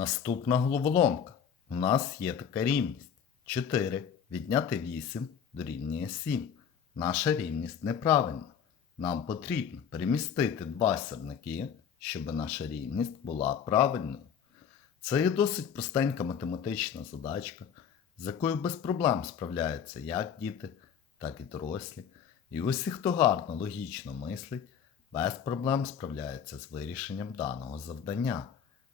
Наступна головоломка. У нас є така рівність. 4 відняти 8 дорівнює 7. Наша рівність неправильна. Нам потрібно перемістити два сірники, щоб наша рівність була правильною. Це є досить простенька математична задачка, з якою без проблем справляються як діти, так і дорослі. І усі, хто гарно логічно мислить, без проблем справляється з вирішенням даного завдання.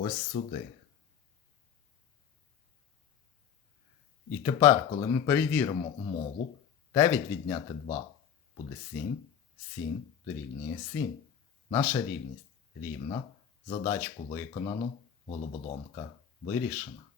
ось сюди. І тепер, коли ми перевіримо умову, 9 відняти 2 буде 7, 7 дорівнює 7. Наша рівність рівна. Задачку виконано, головоломка вирішена.